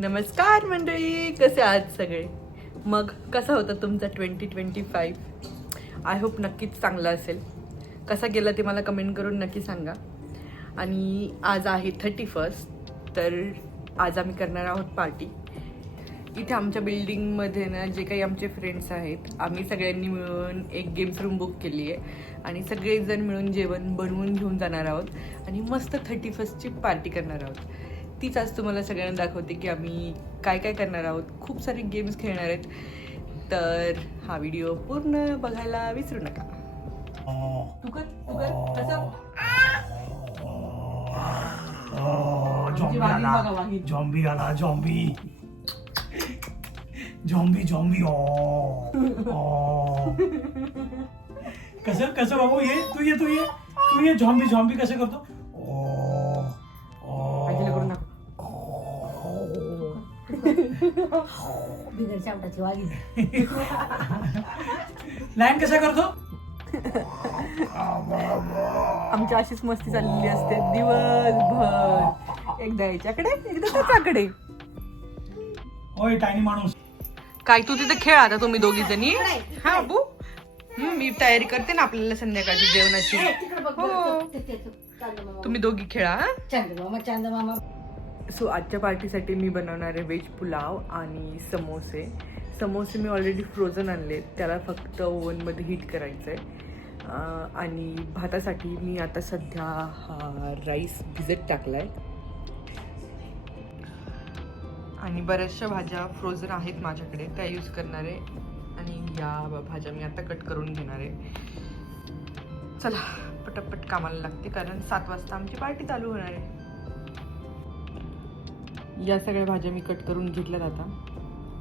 नमस्कार मंडळी, कसे आहात सगळे? मग कसा होता तुमचा 2025? आय होप नक्कीच चांगला असेल. कसा गेला ते मला कमेंट करून नक्की सांगा. आणि आज आहे 31, तर आज आम्ही करणार आहोत पार्टी. इथे आमच्या बिल्डिंगमध्ये ना जे काही आमचे फ्रेंड्स आहेत, आम्ही सगळ्यांनी मिळून एक गेम्स रूम बुक केली आहे आणि सगळेजण मिळून जेवण बनवून घेऊन जाणार आहोत आणि मस्त 31ची पार्टी करणार आहोत. तीच आज तुम्हाला सगळ्यांना दाखवते की आम्ही काय काय करणार आहोत. खूप सारे गेम्स खेळणार आहेत, तर हा व्हिडिओ पूर्ण बघायला विसरू नका. तू कर कसं झॉम्बी आला झॉम्बी कसं कसं बाबू ये तू ये झॉम्बी कसं करतो. लाईन कसा करतो. आमची अशीच मस्ती चाललेली असते दिवसभर, एकदा याच्याकडे एकदा त्याच्याकडे. होय टायनी माणूस. काय तू तिथे खेळ आता तुम्ही दोघी जणी. हा बू मी तयारी करते ना आपल्याला संध्याकाळची जेवणाची. हो तुम्ही दोघी खेळा. सो आजच्या पार्टीसाठी मी बनवणार आहे व्हेज पुलाव आणि समोसे मी ऑलरेडी फ्रोझन आणले, त्याला फक्त ओव्हनमध्ये हीट करायचं आहे. आणि भातासाठी मी आता सध्या हा राईस भिजत टाकला आहे आणि बऱ्याचशा भाज्या फ्रोझन आहेत माझ्याकडे, त्या यूज करणार आहे. आणि या भाज्या मी आता कट करून घेणार आहे. चला पटापट कामाला लागते, कारण 7 वाजता आमची पार्टी चालू होणार आहे. या सगळ्या भाज्या मी कट करून घेतल्यात आता.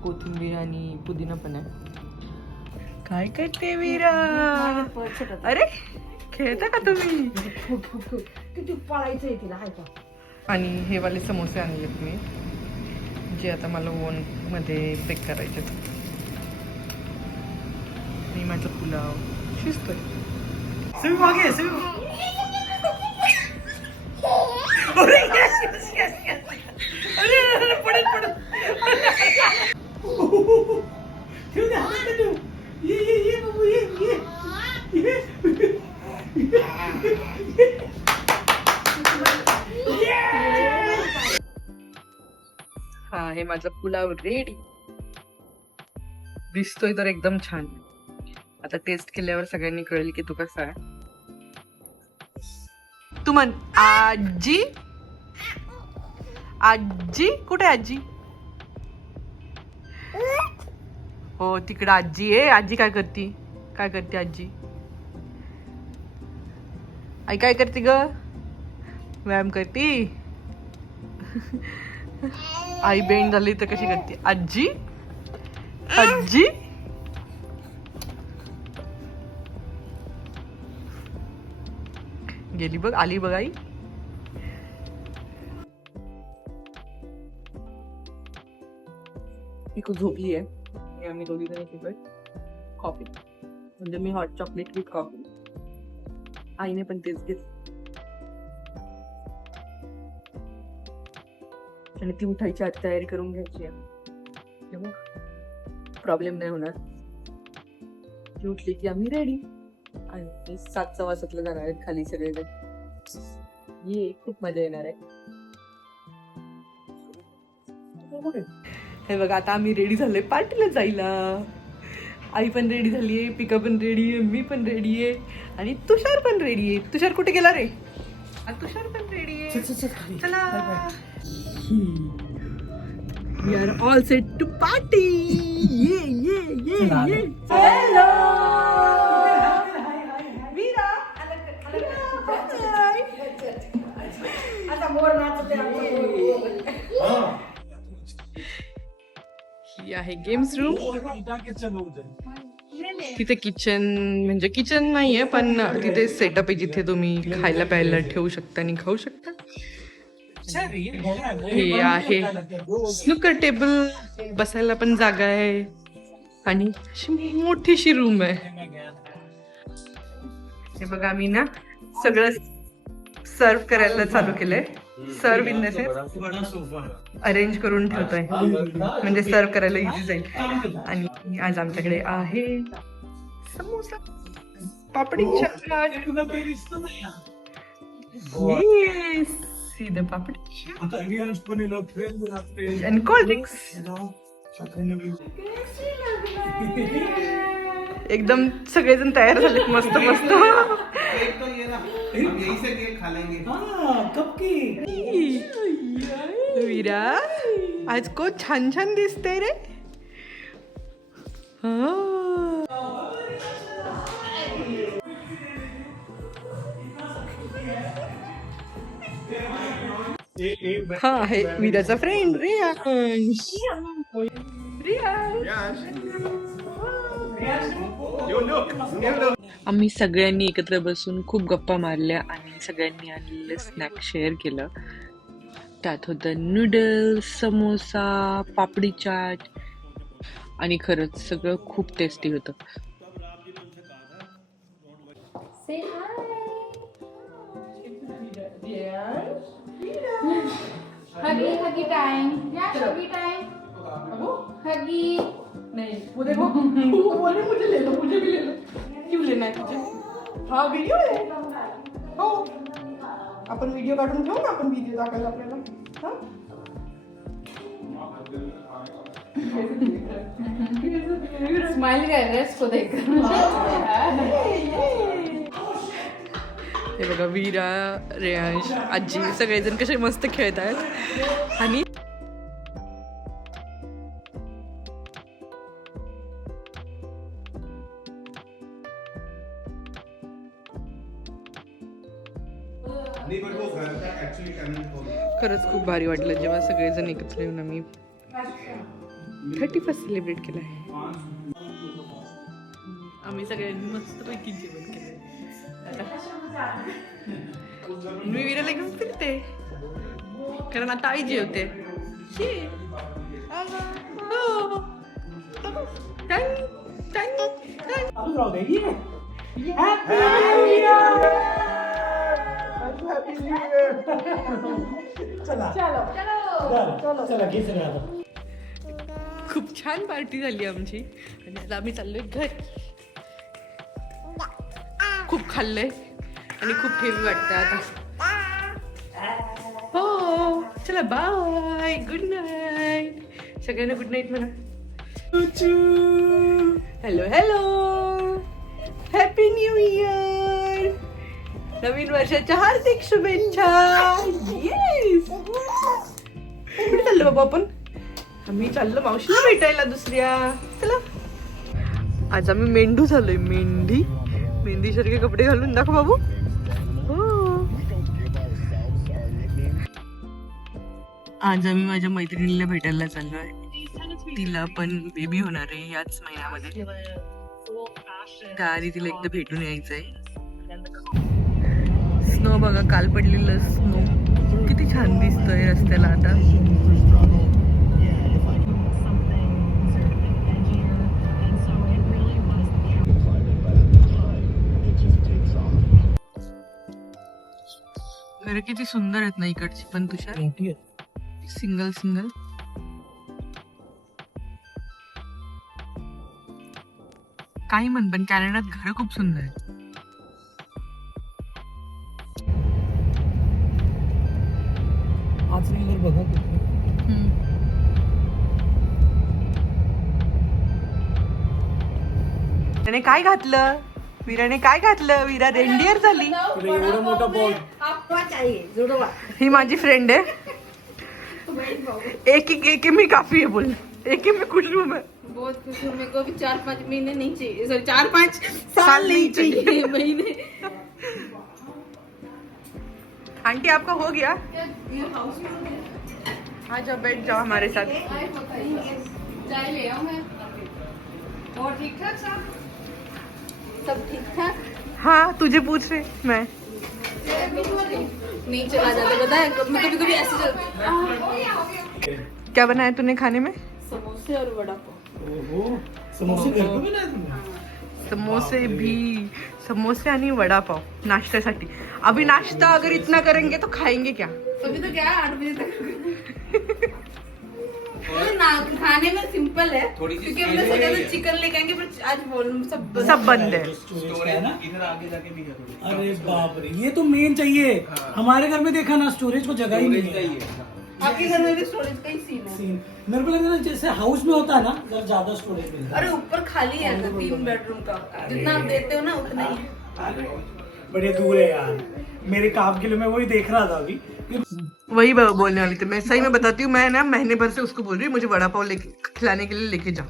कोथिंबीर आणि पुदिना पण आहे. काय करते वीरा? अरे खेळता का तुम्ही? आणि हे वाले समोसे आणलेत मी, जे आता मला ओव्हन मध्ये बेक करायचे. आणि माझा पुलाव शिजतोय. हा हे माझा पुलाव रेडी दिसतोय तर एकदम छान. आता टेस्ट केल्यावर सगळ्यांनी कळेल की तू कसा आहे. तू म्हण आजी. आजी कुठे आजी? हो तिकडे आजी आहे. आजी काय करते आजी? आई काय करते ग? व्यायाम करते. आई बेंड झाली तर कशी करते आजी? आजी गेली बघ, आली बघ आई. मी खूप झोपली आहे. आम्ही दोघी जण पितोय कॉफी, म्हणजे मी हॉट चॉकलेट विथ कॉफी. आईने पण तेच घेतलं आणि ती उठायची आत तयारी करून घ्यायची आहे. प्रॉब्लेम नाही होणार. ती उठली की आम्ही रेडी. आणि 7 वाजता जाणार आहेत खाली सगळेजण. ये खूप मजा येणार आहे. हे बघा आता आम्ही रेडी झालोय पार्टीला जायला. आई पण रेडी झालीये, पिका पण रेडी आहे, मी पण रेडी आहे आणि तुषार पण रेडी आहे. तुषार कुठे गेला रे? तुषार पण रेडी आहे. चला we are all set to party. ये hello वीरा. आता मोर नाचते आमचा. ही आहे गेम्स रूम. तिथे किचन म्हणजे किचन नाहीये, पण तिथे सेटअप आहे जिथे तुम्ही खायला प्यायला ठेवू शकता आणि खाऊ शकता. हे आहे स्नूकर टेबल, बसायला पण जागा आहे आणि अशी मोठीशी रूम आहे. हे बघा मी ना सगळं सर्व करायला चालू केलंय. सर्व इन द सेन्स बडा सोफा अरेंज करून ठेवतोय म्हणजे सर्व करायला इझी जाईल. आणि आज आमच्याकडे आहे samosa, papdi chaat. Yes, see the papdi chaat आता रियाज पण येणार, फ्रेंड राहते and cold drinks. एकदम सगळेजण तयार झालेत मस्त मस्त. केक तो ये ना, हम यहीं से केक खा लेंगे. वीरा आज को छान छान दिसते रे. हा आहे वीराचा फ्रेंड रियांश. आम्ही सगळ्यांनी एकत्र बसून खूप गप्पा मारल्या आणि सगळ्यांनी आणलेलं स्नॅक शेअर केलं. त्यात होतं नूडल्स, समोसा, पापडी चाट आणि खरंच सगळं खूप टेस्टी होतं. हगी हगी टाइम, हगी टाइम, हगी. नहीं वो देखो वो बोले मुझे ले लो, मुझे भी ले लो. क्यों लेना है तुझे? हा व्हिडिओ आहे. हो आपण व्हिडिओ काढून ठेवू ना, आपण व्हिडिओ दाखवायला आपल्याला. हा स्माइल कर रहा है इसको देखकर. हे बघा वीरा, रेयांश, आजी सगळेजण कसे मस्त खेळत आहेत. आणि नहीं बट वो घर का एक्चुअली टाइमिंग होगा. खरंच खूप भारी वाटलं जेव्हा सगळेजण एकत्र येऊन आम्ही 31st सेलिब्रेट केलं आहे. आम्ही सगळ्यांनी मस्तपैकी जेवण केलं. मी वीराला घेऊन फिरते कारण आता आई जेवते. चला घे सगळं आता. खूप छान पार्टी झाली आमची आणि आता आम्ही चाललोय घरी. खूप खाल्लंय आणि खूप हेवी वाटतं आता. हो चला बाय, गुड नाईट सगळ्यांना. गुड नाईट म्हणा. Hello hello, happy new year. नवीन वर्षाच्या हार्दिक शुभेच्छा. येस कुठे चाललो बाबा आपण? आम्ही चाललो मावशीला भेटायला दुसऱ्या. चला आज आम्ही मेंढू झालोय. मेंढीसारखे कपडे घालून दाखव बाबू. हो आज आम्ही माझ्या मैत्रिणीला भेटायला चाललोय. तिला पण बेबी होणार आहे याच महिन्यामध्ये. त्याआधी तिला एकदा भेटून यायचंय. स्नो बघा, काल पडलेलं स्नो किती छान दिसतोय रस्त्याला आता. घर किती सुंदर आहेत ना इकडची पण तुषार. Single single. काही म्हण पण कॅनडात घर खूप सुंदर आहेत. आज मी बघा त्याने काय घातलं? वीराने काय घातलं? वीरा रेंडियर झाली. एवढा मोठा बॉल. ही माझी फ्रेंड आहे. एक ही में काफी है बोल. एक ही में खुश हूँ मैं. बहुत खुश हूँ. मेरे को भी 4-5 महीने नहीं चाहिए, सॉरी 4-5 साल नहीं चाहिए, महीने. आंटी आपका हो गया? ये हाउस में आ जाओ, बैठ जाओ हमारे साथ. चाय ले आओ मैं. और ठीक ठाक सब ठीक ठाक. हाँ तुझे पूछ रहे मैं. नहीं चला जाता, पता है मैं कभी कभी ऐसे चलती. क्या बनाया तूने खाने में? समोसे और वड़ा पाव. ओहो, समोसे घर पे बनाए तुमने? समोसे आणि वडापाव नाश्त्यासाठी. अभी नाश्ता अगर इतना करेंगे तो खाएंगे क्या? अभी तो क्या 8 बजे तक तो ना खाने में सिंपल है क्योंकि हमने सोचा था चिकन लेके आएंगे पर आज बोल सब बंद है। स्टोरेज का है ना। इधर आगे जाके भी है थोड़ी। अरे बाप रे, ये तो मेन चाहिए। हमारे घर में देखा ना, स्टोरेज को जगह ही नहीं है। आपके घर में भी स्टोरेज का ही सीन है। सीन मेरे को लगता है जैसे हाउस में होता है ना, जब ज्यादा स्टोरेज मिलता है। अरे ऊपर खाली है तो 3 बेडरूम का जितना आप देते हो ना उतना ही है। बड़े दूर है यार, मेरे काम के लिए मैं वही देख रहा था अभी। वही बोलने वाली थी मैं, सही में बताती हूँ, मैं ना महीने भर से उसको बोल रही हूँ मुझे वड़ा पाव लेके खिलाने के लिए लेके जा।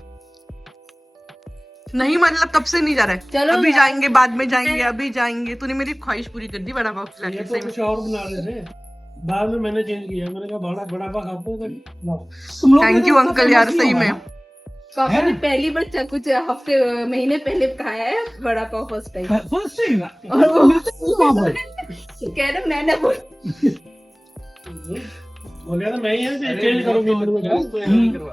नहीं मतलब तब से नहीं जा रहा है। चलो अभी यार। जाएंगे, बाद में जाएंगे, अभी जाएंगे। तूने मेरी ख्वाहिश पूरी कर दी वड़ा पाव खिला ये के। तो सही में कुछ और बना रहे थे, बाद में मैंने चेंज किया। मैंने कहा बड़ा बड़ा पाव खाते हो तुम लोग। थैंक यू अंकल यार, सही में। पापा ने पहली बार कुछ हफ्ते महीने पहले खाया है vada pav first time. First time और वो कह रहे मैंने बोल बोल रहा था मैं ही चेंज करूंगी मेरे को।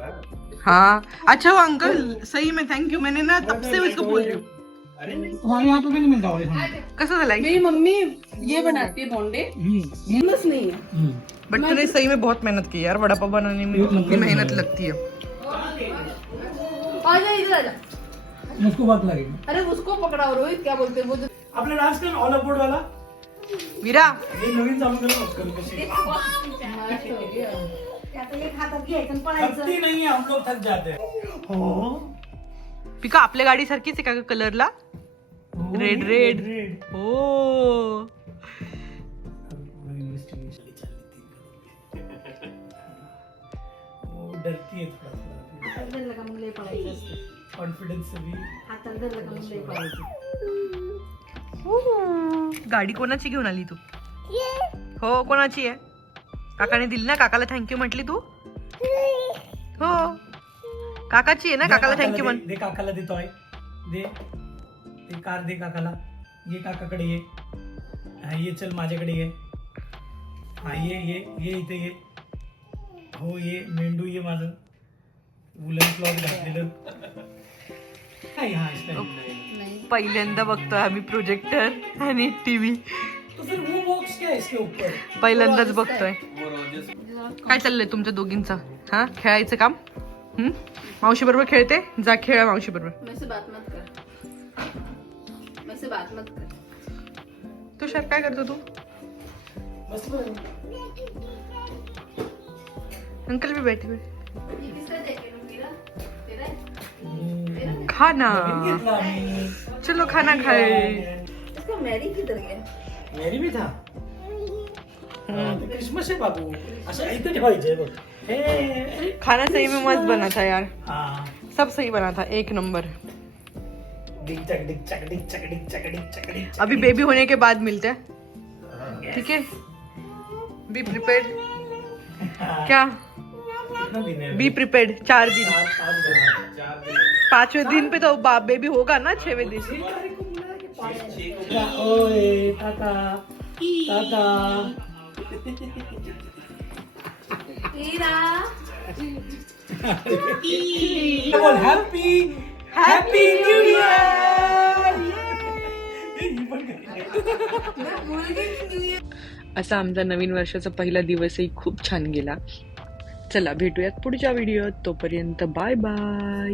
हाँ अच्छा वो अंकल सही में थैंक यू, मैंने ना तब से उसको बोल रही हूँ। हमारे यहाँ पे भी नहीं मिलता है। कसं झालाय मेरी मम्मी ये बनाती है बोंडे, फेमस नहीं है। बट तूने सही में बहुत मेहनत की यार, वड़ा पाव बनाने में इतनी मेहनत लगती है। आजा इधर आजा। मुझको बात लगेगी। अरे उसको पकड़ा रोहित, क्या बोलते हैं वो जो आपने डांस कर ऑल अबाउट वाला, वीरा ये नवीन चालू करो कशी। थकती नहीं है, हम लोग थक जाते हैं। हो पिका आपल्या गाडी सारखीच आहे का कलरला? रेड रेड हो डरती है थोड़ा, कॉन्फिडेंस से भी। गाडी कोणाची घेऊन आली तू? हो कोणाची आहे? काकाने दिली ना, काकाला थँक्यू म्हटली तू? हो काकाची आहे ना, काकाला थँक्यू म्हण. दे काकाला देतोय, दे ते कार दे काकाला. ये काकाकडे ये. हा ये चल माझ्याकडे ये. हा ये इथे ये. हो ये मेंढू ये माझं वुलन क्लॉथ घातलेलं. काय हा स्टाइल? पहिल्यांदा बघतोय आम्ही प्रोजेक्टर आणि टीव्ही. तो फिर वो बॉक्स क्या है इसके ऊपर? पहिल्यांदाच बघतोय. काय चाललंय तुमच्या दोघींचं? हा खेळायचं काम? मावशी बरोबर खेळते, जा खेळा मावशी बरोबर. मेरे से बात मत कर, मेरे से बात मत कर. तू शायद काय करतो तू? बस बरं. अंकल भी बैठे हुए. ये किसका जैकेट है मेरा? तेरा है? खाना, नवीन घेतला आम्ही. चलो खाना खाए. इसका मैरी किधर गया? मेरी भी था. ते क्रिसमस आहे बाबू, असं इथे ठेवायचंय बघ. हे खाना सही में मस्त बना था यार, हाँ. सब सही बना था, एक नंबर. डिक चक डिक चक डिक चक डिक चक डिक चक डिक. अभी बेबी होने के बाद मिलते हैं, ठीक है? Be prepared. क्या? कितना दिन है? Be prepared. 4 दिन. 5 दिन. 5वें दिन पे तो बेबी होगा ना 6वें दिन. ओए टाटा टाटा. तेरा बोल हैप्पी न्यू ईयर. मैं भूल गई. असा आमचा नवीन वर्षाचा पहिला दिवसही खूप छान गेला. चला भेटूयात पुढच्या व्हिडिओत, तोपर्यंत बाय बाय.